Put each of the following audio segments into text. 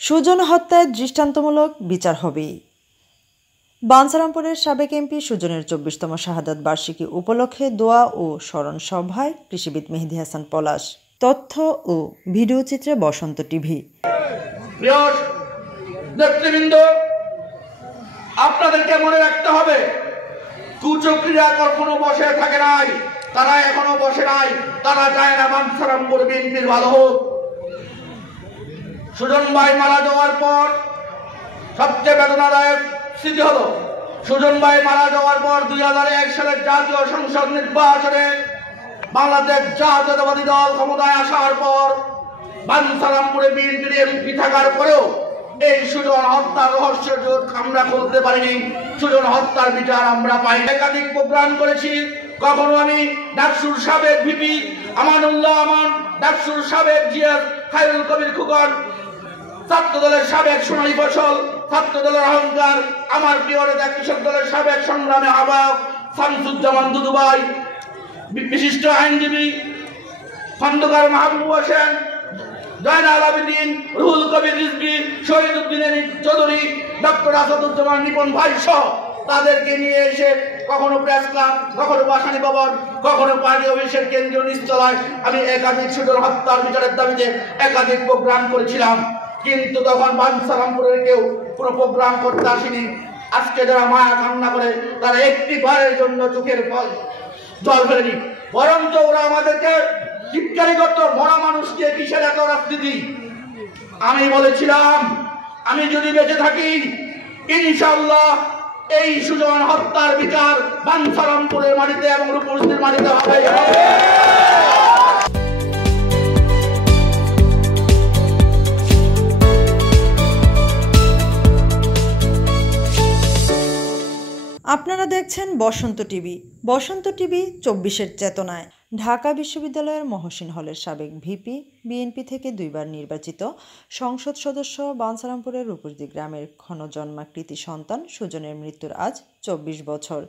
সুজন হত্যায় দৃষ্টান্তমূলক বিচার হবে। বাঞ্ছারামপুরের সাবেক এমপি সুজনের ২৪তম শাহাদাত বার্ষিকী উপলক্ষে দোয়া ও স্মরণ সভায় কৃষিবিদ মেহেদী হাসান পলাশ। তথ্য ও ভিডিও চিত্রে বসন্ত টিভি। নেতৃবৃন্দ, আপনাদেরকে মনে রাখতে হবে, কুচক্রীরা কখনো বসে থাকে নাই, তারা এখনো বসে নাই। তারা চায় না বাঞ্ছারামপুর বিএনপির ভালো হোক। সুজন ভাই মারা যাওয়ার পর সবচেয়ে বেদনাদায়ক স্মৃতি হলো, সুজন ভাই মারা যাওয়ার পর ২০০১ সালের জাতীয় সংসদ নির্বাচনে বাংলাদেশ জাতীয়তাবাদী দল ক্ষমতায় আসার পর বাঞ্ছারামপুরে বিএনপির এমপি থাকার পরেও এই সুজন হত্যার রহস্য আমরা খুলতে পারিনি। সুজন হত্যার বিচার আমরা পাই। একাধিক প্রোগ্রাম করেছি। কখনো আমি ডাকসুর সাবেক ভিপি আমানুল্লাহ আমান, ডাকসুর সাবেক জিয়ার খায়রুল কবির খুকন, ছাত্র দলের সাবেক সোনালী ফসল, ছাত্র দলের অহংকার, আমার প্রিয় নেতা কৃষক দলের সাবেক সংগ্রামী আহ্বায়ক শামসুজ্জামান দুদু ভাই, বিশিষ্ট আইনজীবী খন্দকার মাহবুব হোসেন, জয়নাল আবেদিন, রুহুল কবির রিজভী, শহীদ উদ্দিন চৌধুরী, ডক্টর আসাদুজ্জামান নিপন ভাই সহ তাদেরকে নিয়ে এসে কখনো প্রেস ক্লাব, কখনো বাসানী ভবন, কখনো পার্টি অফিসের কেন্দ্রীয় নিচতলায় আমি একাধিক সুজন হত্যার বিচারের দাবিতে একাধিক প্রোগ্রাম করেছিলাম। কিন্তু তখন বাঞ্ছারামপুরের কেউ কোনো প্রোগ্রাম করতে আসেনি। আজকে যারা মায়া কান্না করে তারা একটি বারের জন্য চোখের জল ফেলেনি, বরঞ্চ ওরা আমাদেরকে চিৎকারি করতো, মরা মানুষকে কিসের এত রাজনীতি। আমি বলেছিলাম, আমি যদি বেঁচে থাকি ইনশাআল্লাহ এই সুজন হত্যার বিচার বাঞ্ছারামপুরের মাটিতে এবং রূপসীর মাটিতে হবে। আপনারা দেখছেন বসন্ত টিভি। বসন্ত টিভি ২৪-এর চেতনায়। ঢাকা বিশ্ববিদ্যালয়ের মহসিন হলের সাবেক ভিপি, বিএনপি থেকে ২বার নির্বাচিত সংসদ সদস্য, বাঞ্ছারামপুরের রূপসী গ্রামের ক্ষণজন্মা কৃতি সন্তান সুজনের মৃত্যুর আজ ২৪ বছর।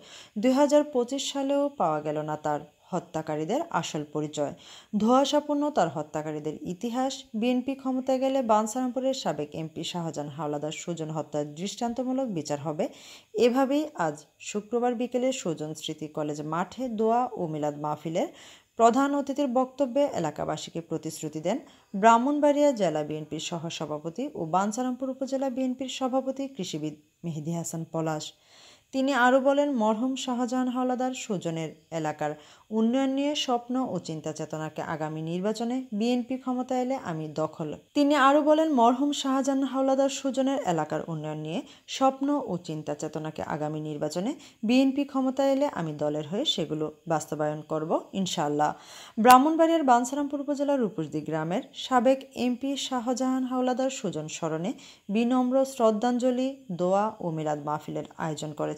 ২০২৫ সালেও পাওয়া গেল না তার হত্যাকারীদের আসল পরিচয়। ধোঁয়াশাপূর্ণ তার হত্যাকারীদের ইতিহাস। বিএনপি ক্ষমতায় গেলে বাঞ্ছারামপুরের সাবেক এমপি শাহজাহান হাওলাদার সুজন হত্যার দৃষ্টান্তমূলক বিচার হবে। এভাবেই আজ শুক্রবার বিকেলে সুজন স্মৃতি কলেজ মাঠে দোয়া ও মিলাদ মাহফিলের প্রধান অতিথির বক্তব্যে এলাকাবাসীকে প্রতিশ্রুতি দেন ব্রাহ্মণবাড়িয়া জেলা বিএনপির সহসভাপতি ও বাঞ্ছারামপুর উপজেলা বিএনপির সভাপতি কৃষিবিদ মেহেদী হাসান পলাশ। তিনি আরও বলেন, মরহুম শাহজাহান হাওলাদার সুজনের এলাকার উন্নয়ন নিয়ে স্বপ্ন ও চিন্তা চেতনাকে আগামী নির্বাচনে বিএনপি ক্ষমতা এলে আমি দখল। তিনি আরও বলেন, মরহুম শাহজাহান হাওলাদার সুজনের এলাকার উন্নয়ন নিয়ে স্বপ্ন ও চিন্তা চেতনাকে আগামী নির্বাচনে বিএনপি ক্ষমতা এলে আমি দলের হয়ে সেগুলো বাস্তবায়ন করব ইনশাআল্লাহ। ব্রাহ্মণবাড়িয়ার বাঞ্ছারামপুর উপজেলার রূপসী গ্রামের সাবেক এমপি শাহজাহান হাওলাদার সুজন স্মরণে বিনম্র শ্রদ্ধাঞ্জলি, দোয়া ও মিলাদ মাহফিলের আয়োজন করেছে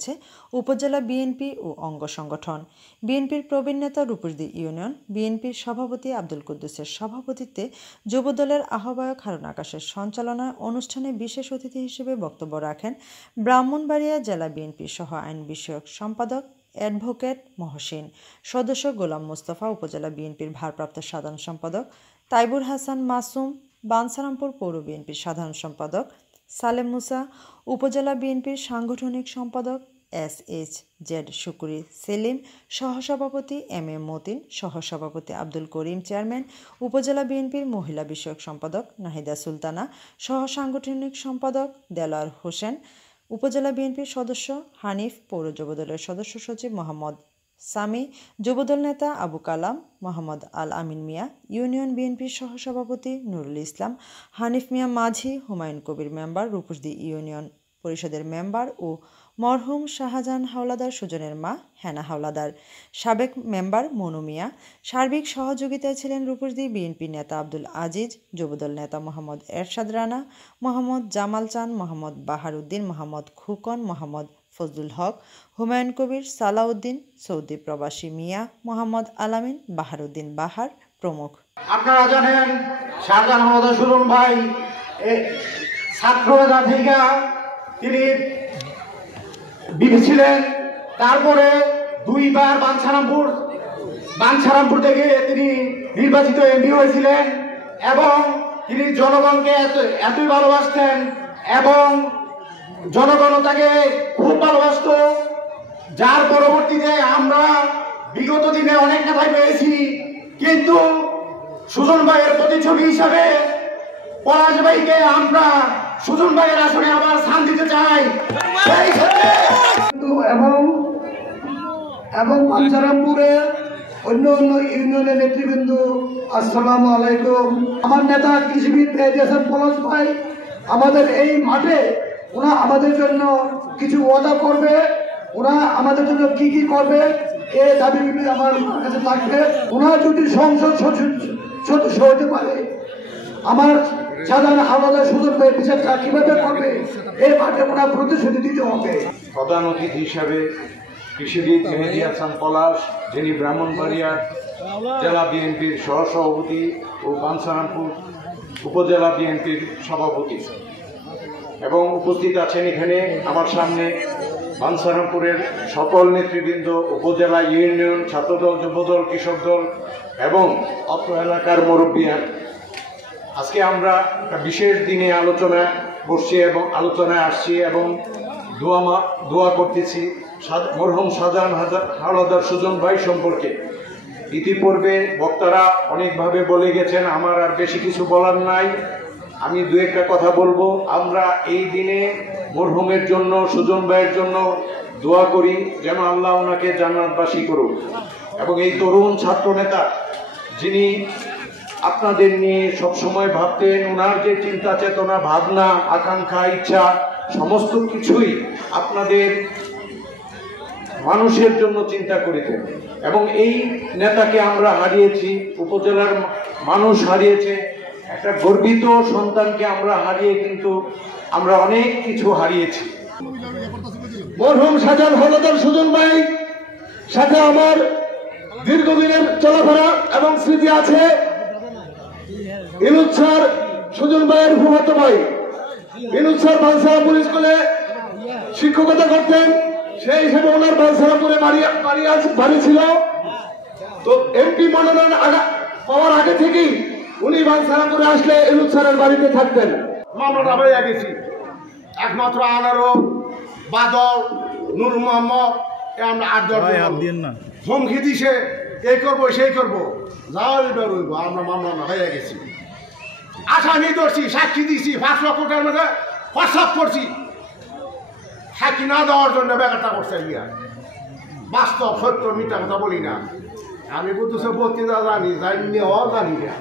উপজেলা বিএনপি ও অঙ্গ সংগঠন। বিএনপির প্রবীণ নেতা রূপসী ইউনিয়ন বিএনপির সভাপতি আব্দুল কুদ্দুসের সভাপতিত্বে যুবদলের আহ্বায়ক হারুন আকাশের সঞ্চালনায় অনুষ্ঠানে বিশেষ অতিথি হিসেবে বক্তব্য রাখেন ব্রাহ্মণবাড়িয়া জেলা বিএনপির সহ আইন বিষয়ক সম্পাদক অ্যাডভোকেট মহসিন, সদস্য গোলাম মোস্তফা, উপজেলা বিএনপির ভারপ্রাপ্ত সাধারণ সম্পাদক তাইবুর হাসান মাসুম, বাঞ্ছারামপুর পৌর বিএনপির সাধারণ সম্পাদক সালেম মুসা, উপজেলা বিএনপির সাংগঠনিক সম্পাদক SHZ শুকুরি সেলিম, সহসভাপতি MM মতিন, সহসভাপতি আব্দুল করিম চেয়ারম্যান, উপজেলা বিএনপির মহিলা বিষয়ক সম্পাদক নাহিদা সুলতানা, সহসাংগঠনিক সম্পাদক দেলোয়ার হোসেন, উপজেলা বিএনপির সদস্য হানিফ, পৌর যুবদলের সদস্য সচিব মোহাম্মদ সামি, যুবদল নেতা আবু কালাম, মোহাম্মদ আল আমিন মিয়া, ইউনিয়ন বিএনপির সহসভাপতি নুরুল ইসলাম, হানিফ মিয়া মাঝি, হুমায়ুন কবির মেম্বার, রূপসী ইউনিয়ন পরিষদের মেম্বার ও মরহুম শাহজাহান হাওলাদার সুজনের মা হেনা হাওলাদার, সাবেক মেম্বার মনু মিয়া। সার্বিক সহযোগিতায় ছিলেন রূপসী বিএনপি নেতা আব্দুল আজিজ, যুবদল নেতা মোহাম্মদ এরশাদ রানা, মোহাম্মদ জামাল চান, মোহাম্মদ বাহার উদ্দিন, মোহাম্মদ খুকন, মোহাম্মদ ফজলুল হক, হুমায়ুন কবির, সালাউদ্দিন, সৌদি প্রবাসী মিয়া, মোহাম্মদ আলামিন, বাহারউদ্দিন বাহার প্রমুখ। আপনারা জানেন শাহজাহান হাওলাদার সুজন ভাই ছাত্ররা থেকে তিনি বিপি ছিলেন, তারপরে 2বার বাঞ্ছারামপুর থেকে তিনি নির্বাচিত এমপি হয়েছিলেন এবং তিনি জনগণকে এতই ভালোবাসতেন এবং জনগণ তাকে খুব ভালোবাসত, যার পরবর্তীতে আমরা বিগত দিনে অনেক নেতা পেয়েছি, কিন্তু সুজন ভাইয়ের প্রতিচ্ছবি হিসাবে পলাশ ভাইকে আমরা সুজন ভাইয়ের আসনে আবার স্থান দিতে চাই। এবং পাঞ্চারামপুরের অন্য অন্য ইউনিয়নের নেতৃবৃন্দ, আসসালামু আলাইকুম। আমার নেতা কৃষিবিদ পেয়েছেন পলাশ ভাই, আমাদের এই মাঠে ওরা আমাদের জন্য কিছু ওয়াদা করবে, ওরা আমাদের জন্য কি কি করবে এই দাবিগুলি আমার কাছে থাকবে। ওরা যদি সংসদ সদস্য হতে পারে, আমার সাধারণ হাওলাদার সুযোগ পেয়ে বিচারটা কিভাবে করবে এই মাঠে ওরা প্রতিশ্রুতি দিতে হবে। প্রধান অতিথি হিসাবে কৃষিবিদ মেহেদী হাসান পলাশ, যিনি ব্রাহ্মণবাড়িয়া জেলা বিএনপির সহসভাপতি ও বাঞ্ছারামপুর উপজেলা বিএনপির সভাপতি, এবং উপস্থিত আছেন এখানে আমার সামনে বাঞ্ছারামপুরের সকল নেতৃবৃন্দ, উপজেলা, ইউনিয়ন, ছাত্রদল, যুবদল, কৃষক দল এবং অত্র এলাকার মুরব্বিয়ান। আজকে আমরা একটা বিশেষ দিনে আলোচনা বসছি এবং আলোচনায় আসছি এবং দোয়া করতেছি মরহুম শাহজাহান হাওলাদার সুজন ভাই সম্পর্কে। ইতিপূর্বে বক্তারা অনেকভাবে বলে গেছেন, আমার আর বেশি কিছু বলার নাই। আমি দু একটা কথা বলবো। আমরা এই দিনে মরহুমের জন্য, সুজন ভাইয়ের জন্য দোয়া করি যেন আল্লাহ ওনাকে জান্নাতবাসী করুক। এবং এই তরুণ ছাত্র নেতা যিনি আপনাদের নিয়ে সবসময় ভাবতেন, ওনার যে চিন্তা চেতনা, ভাবনা, আকাঙ্ক্ষা, ইচ্ছা সমস্ত কিছুই আপনাদের মানুষের জন্য চিন্তা করিতেন। এবং এই নেতাকে আমরা হারিয়েছি, উপজেলার মানুষ হারিয়েছে, একটা গর্বিত সন্তানকে আমরা হারিয়ে কিন্তু আমরা অনেক কিছু হারিয়েছি। মরহুম শাহজাহান হাওলাদার সুজন ভাই সাথে আমার দীর্ঘদিনের চলাফেরা এবং স্মৃতি আছে। ইনুজ স্যার সুজন ভাইয়ের ফুফাতো ভাই। ইনুজ স্যার বাঞ্ছারামপুর স্কুলে শিক্ষকতা করতেন, সেই হিসেবে ওনার বাঞ্ছারামপুরে বাড়ি ছিল। তো এমপি মনোনয়ন পাওয়ার আগে থেকেই উনি বাঞ্ছারামপুরে আসলে ইনুজ স্যারের বাড়িতে থাকতেন। মামলাটা হয়ে গেছি, একমাত্র আনারো, বাদল, নূর মোহাম্মদ, আমরা 8-10 হুমকি দিছে, এই করবো সেই করবো, যাও এবার রইব। আমরা মামলা হয়ে গেছি, আসামি ধরছি, সাক্ষী দিছি, 5 লক্ষ টাকার মধ্যে প্রস্তাব করছি, সাক্ষী না দেওয়ার জন্য ব্যাপারটা করছে। বাস্তব সত্য মিথ্যা কথা বলি না। আমি বলতেছে বক্তৃতা জানি, জানিও জানি না।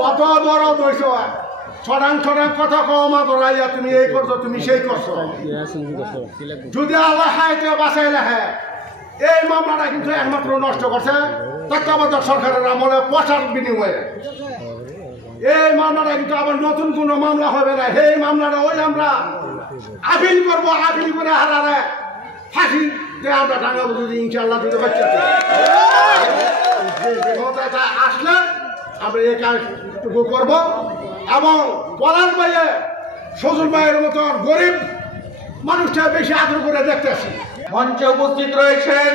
কত বড় দইছ, ছড়াং কথা কমা ধরাইয়া তুমি এই করছো, তুমি সেই করছো। যদি আল্লাহ হাইতে বাঁচাইলে হ্যাঁ, এই মামলাটা কিন্তু একমাত্র নষ্ট করছে তত্ত্বাবধায়ক সরকারের আমলে পয়সার বিনিময়ে। এই মামলাটা কিন্তু আবার নতুন কোনো মামলা হবে না। এই মামলাটা ওই আমরা আপিল করবো, আপিল করে হারারে ফাঁসিতে আমরা টাঙ্গাবো যদি ইনশাল্লাহ দিতে পারছি। আসলে আমরা এই কাজটুকু করবো এবং পলাশ ভাইয়ে সজল ভাইয়ের মতো গরিব মানুষটা বেশি আদর করে দেখতেছি। মঞ্চে উপস্থিত রয়েছেন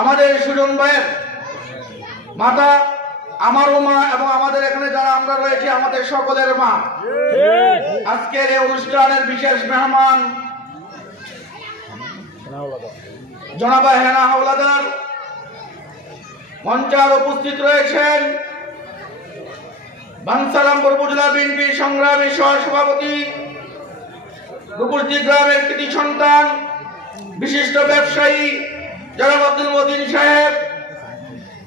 আমাদের সুজন ভাইয়ের মাতা, আমারও মা, এবং আমাদের এখানে যারা আমরা রয়েছি আমাদের সকলের মা। আজকের এই অনুষ্ঠানের বিশেষ মেহমান জনাব হেনা হাওলাদার। মঞ্চে উপস্থিত রয়েছেন বাঞ্ছারামপুর উপজেলা বিএনপি সংগ্রামী সহসভাপতি, রূপসী গ্রামের কৃতি সন্তান, বিশিষ্ট ব্যবসায়ী জনাব আব্দুল মতিন সাহেব।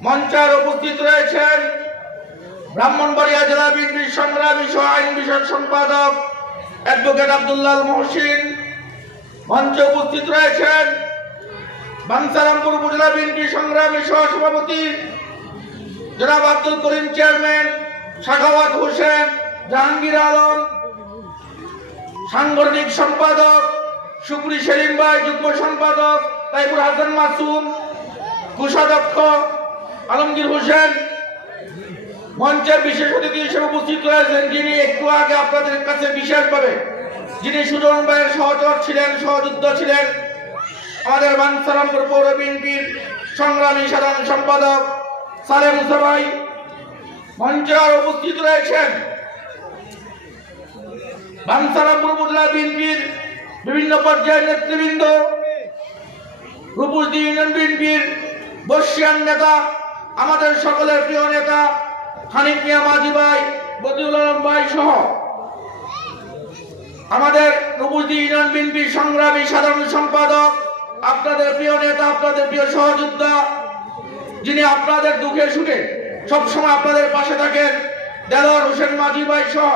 মঞ্চে উপস্থিত রয়েছেন ব্রাহ্মণবাড়িয়া জেলা বিএনপি সংগ্রামী সহ আইন বিষয়ক সম্পাদক অ্যাডভোকেট আব্দুল্লাহ মহসিন। মঞ্চে উপস্থিত রয়েছেন বাঞ্ছারামপুর উপজেলা বিএনপি সংগ্রামী সহসভাপতি জনাব আব্দুল করিম চেয়ারম্যান, সাখাওয়াত হোসেন, জাহাঙ্গীর আলম সাংগঠনিক সম্পাদক, শুকরি সেলিম ভাই যুগ্ম সম্পাদক, তাইবুর হাসান মাসুম কোষাধ্যক্ষ, আলমগীর হোসেন। মঞ্চের বিশেষ অতিথি হিসেবে উপস্থিত রয়েছেন যিনি একটু আগে আপনাদের কাছে বিশেষভাবে, যিনি সুজন ভাইয়ের সহচর ছিলেন, সহযোদ্ধা ছিলেন, আমাদের বাঞ্ছারামপুর পৌর বিএনপির সংগ্রামী সাধারণ সম্পাদক সালেম মুসা ভাই মঞ্চে আর উপস্থিত রয়েছেন। বাঞ্ছারামপুর উপজেলা বিএনপির বিভিন্ন পর্যায়ের নেতৃবৃন্দ, রূপসী ইউনিয়ন বিএনপির বর্ষিয়ান নেতা, আমাদের সকলের প্রিয় নেতা খানিক মিয়া মাঝি ভাই, বদিউল আলম ভাই সহ আমাদের রূপসী ইউনিয়ন বিএনপির সংগ্রামী সাধারণ সম্পাদক, আপনাদের প্রিয় নেতা, আপনাদের প্রিয় সহযোদ্ধা, যিনি আপনাদের দুঃখে সুখে সবসময় আপনাদের পাশে থাকেন, দেলোয়ার হোসেন মাঝি ভাই সহ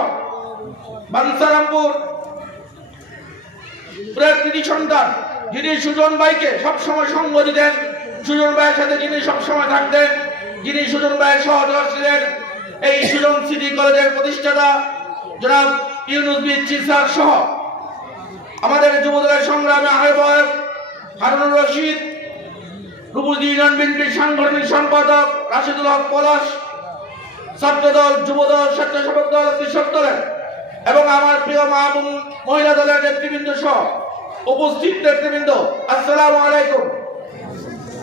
বাঞ্ছারামপুর কৃতি সন্তান, যিনি সুজন ভাইকে সবসময় সঙ্গ দিতেন, সুজন ভাইয়ের সাথে যিনি সবসময় থাকতেন, যিনি সুজন ভাইয়ের সহযোগী ছিলেন, এই সুজন সিটি কলেজের প্রতিষ্ঠাতা জনাব ইউনুস বিচ্ছি স্যার সহ আমাদের যুবদলের সংগ্রামে আহ্বায়ক হারুনুর রশিদ, রূপসী ইউনিয়ন বিএনপির সাংগঠনিক সম্পাদক রাশিদুল হক পলাশ, ছাত্রদল, যুবদল, স্বেচ্ছাসেবক দল, কৃষক দলের এবং আমার প্রিয় মহিলা দলের নেতৃবৃন্দ সহ উপস্থিত নেতৃবৃন্দ, আসসালামু আলাইকুম।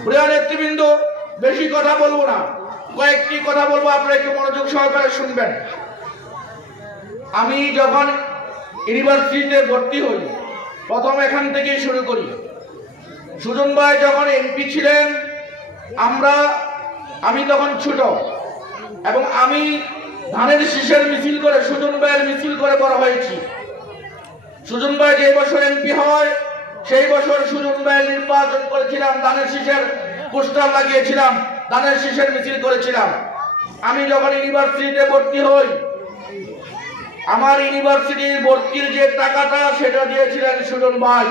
প্রিয় নেতৃবৃন্দ, বেশি কথা বলবো না, কয়েকটি কথা বলবো, আপনারা একটু মনোযোগ সহকারে শুনবেন। আমি যখন ইউনিভার্সিটিতে ভর্তি হই, প্রথম এখান থেকেই শুরু করি। সুজন ভাই যখন এমপি ছিলেন, আমি তখন ছোট, এবং আমি ধানের শীষের মিছিল করে, সুজন ভাইয়ের মিছিল করে বড় হয়েছি। সুজন ভাই যে বছর এমপি হয়, সেই বছর সুজন ভাইয়ের নির্বাচন করেছিলাম, ধানের শীষের পোস্টার লাগিয়েছিলাম, ধানের শীষের মিছিল করেছিলাম। আমি যখন ইউনিভার্সিটিতে ভর্তি হই, আমার ইউনিভার্সিটির ভর্তির যে টাকাটা সেটা দিয়েছিলেন সুজন ভাই।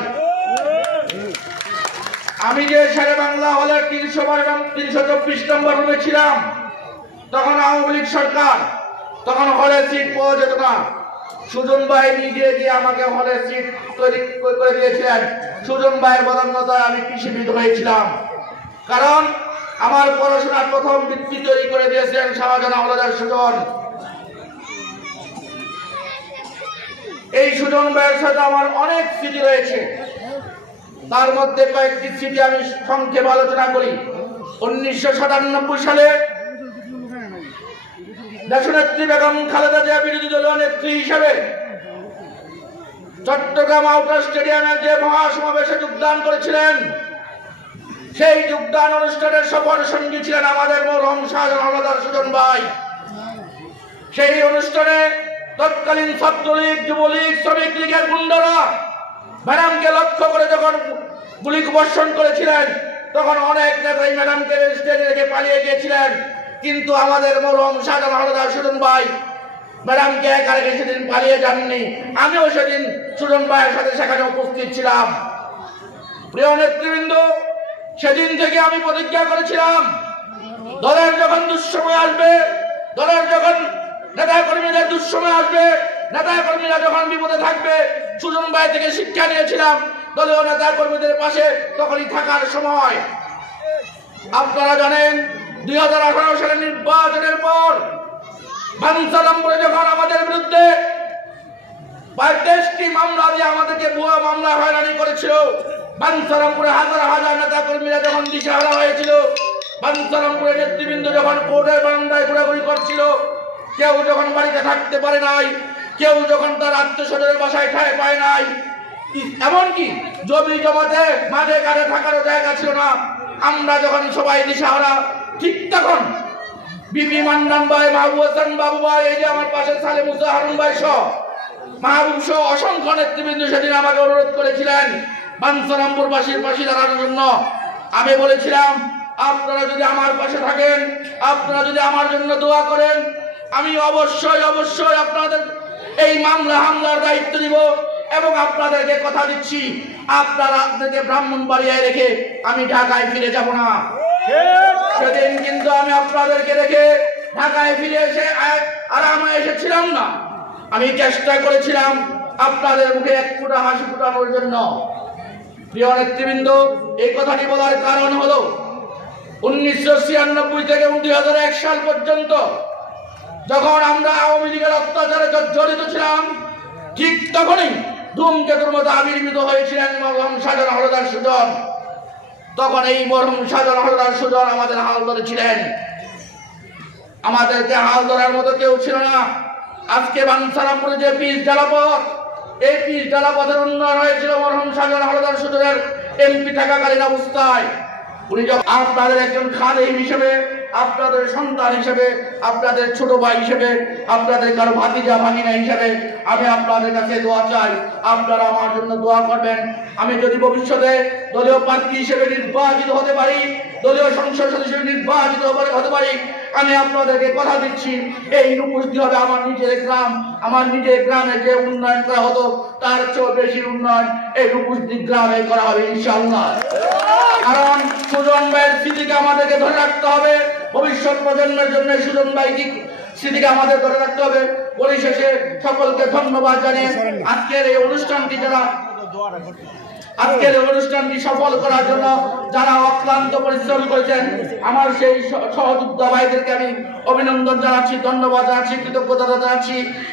আমি যে শেরে বাংলা হলের 324 নম্বর রুমে ছিলাম, তখন আওয়ামী লীগ সরকার, তখন হলে সিট পাওয়া যেত না। সুজন ভাই নিজে গিয়ে আমাকে হলে সিট তৈরি করে দিয়েছিলেন। সুজন ভাইয়ের বদান্যতায় আমি কৃষিবিদ হয়েছিলাম, কারণ আমার পড়াশোনার প্রথম ভিত্তি তৈরি করে দিয়েছিলেন শাহজাহান হাওলাদার সুজন। এই সুজন ভাইয়ের সাথে আমার অনেক স্মৃতি রয়েছে, তার মধ্যে কয়েকটি স্মৃতি আমি সংক্ষেপে আলোচনা করি। 1997 সালে দেশনেত্রী বেগম খালেদা জিয়া বিরোধী দলীয় নেত্রী হিসেবে চট্টগ্রাম আউটার স্টেডিয়ামে যে মহাসমাবেশে যোগদান করেছিলেন, সেই যোগদান অনুষ্ঠানের সফর সঙ্গী ছিলেন আমাদের মরহুম শাহজাহান হাওলাদার সুজন ভাই। সেই অনুষ্ঠানে তৎকালীন ছাত্রলীগ, যুবলীগ, শ্রমিক লীগের গুন্ডারা ম্যাডামকে লক্ষ্য করে যখন গুলি বর্ষণ করেছিলেন, তখন অনেক নেতাই ম্যাডামকে স্টেজে রেখে পালিয়ে গিয়েছিলেন, কিন্তু আমাদের মরহুম শাহজাহান হাওলাদার সুজন ভাই ম্যাডামকে একা রেখে সেদিন পালিয়ে যাননি। আমিও সেদিন সুজন ভাইয়ের সাথে সেখানে উপস্থিত ছিলাম। প্রিয় নেতৃবৃন্দ, সেদিন থেকে আমি প্রতিজ্ঞা করেছিলাম, দলের যখন দুঃসময় আসবে, দলের যখন নেতা কর্মীদের দুঃসময় আসবে, নেতা কর্মীরা যখন বিপদে থাকবে, সুজন ভাই থেকে শিক্ষা নিয়েছিলাম দলীয় নেতা কর্মীদের পাশে তখনই থাকার সময়। আপনারা জানেন 2018 সালের নির্বাচনের পর বাঞ্ছারামপুরে যখন আমাদের বিরুদ্ধে 22টি মামলা দিয়ে আমাদেরকে ভুয়া মামলা হয়রানি করেছিল, বাঞ্ছারামপুরে হাজার হাজার নেতা কর্মীরা যখন দিশেহারা হয়েছিল, বাঞ্ছারামপুরের নেতৃবৃন্দ যখন কোর্টের বারান্দায় ঘোরাঘুরি করছিল, কেউ যখন বাড়িতে থাকতে পারে নাই, কেউ যখন তার আত্মীয়স্বজনের বাসায় ঠাঁই পায় নাই, এমনকি জমি জমাতে মাঠে ঘাটে থাকারও জায়গা ছিল না, আমরা যখন সবাই দিশেহারা, ঠিক তখন বিপি মান্নান ভাই, মাহবুব হাসান বাবু ভাই, এই যে আমার পাশে সালেম মুসা, হারুন ভাই সহ মাহবুব সহ অসংখ্য নেতৃবৃন্দ সেদিন আমাকে অনুরোধ করেছিলেন বাঞ্ছারামপুরবাসীর পাশে দাঁড়ানোর জন্য। আমি বলেছিলাম, আপনারা যদি আমার পাশে থাকেন, আপনারা যদি আমার জন্য দোয়া করেন, আমি অবশ্যই অবশ্যই আপনাদের এই মামলা হামলার দায়িত্ব নিব, এবং আপনাদেরকে কথা দিচ্ছি, আপনাদেরকে ব্রাহ্মণবাড়িয়ায় রেখে আমি ঢাকায় ফিরে যাব না। সেদিন কিন্তু আমি আপনাদেরকে রেখে ঢাকায় ফিরে এসে আরামে এসেছিলাম না। আমি চেষ্টা করেছিলাম আপনাদের মুখে এক ফোঁটা হাসি ফোটানোর জন্য। প্রিয় নেতৃবৃন্দ, এই কথাটি বলার কারণ হলো 1996 থেকে 2001 সাল পর্যন্ত যখন আমরা আওয়ামী লীগের অত্যাচারে জড়িত ছিলাম, ঠিক তখনই ধূমকেতুর মতো আবির্ভূত হয়েছিলেন মরহুম শাহজাহান হাওলাদার সুজন। তখন এই মরহুম শাহজালাল হাওলাদার সুজন আমাদের হাল ধরে ছিলেন। আমাদেরকে হাল ধরার মতো কেউ ছিল না। আজকে বাঞ্ছারামপুরে যে পিচ ডালাপথ, এই পিচ ডালাপথের উন্নয়ন হয়েছিল মরহুম শাহজালাল হাওলাদার সুজনের এমপি থাকাকালীন অবস্থায়। উনি যখন আপনাদের একজন খাদেম হিসেবে, আপনাদের সন্তান হিসেবে, আপনাদের ছোট ভাই হিসেবে, আপনাদের কারো ভাতিজা ভাগিনা হিসেবে আমি আপনাদের কাছে দোয়া চাই, আপনারা আমার জন্য দোয়া করবেন। আমি যদি ভবিষ্যতে দলীয় প্রার্থী হিসেবে নির্বাচিত হতে পারি, দলীয় সংসদ সদস্য হিসেবে নির্বাচিত হতে পারি, আমি আপনাদেরকে কথা দিচ্ছি এই রূপসী হবে আমার নিজের গ্রাম। আমার নিজের গ্রামে যে উন্নয়ন করা হতো তার চেয়ে বেশি উন্নয়ন এই রূপসী গ্রামে করা হবে ইনশাআল্লাহ। কারণ সুজন ভাইয়ের স্মৃতিকে আমাদেরকে ধরে রাখতে হবে, ভবিষ্যৎ প্রজন্মের জন্য সুজন ভাই স্মৃতিকে আমাদের ধরে রাখতে হবে। পরিশেষে সকলকে ধন্যবাদ জানিয়ে আজকের এই অনুষ্ঠানটি সফল করার জন্য যারা অক্লান্ত পরিশ্রম করেছেন, আমার সেই সহযোদ্ধা ভাইদেরকে আমি অভিনন্দন জানাচ্ছি, ধন্যবাদ জানাচ্ছি, কৃতজ্ঞতা জানাচ্ছি।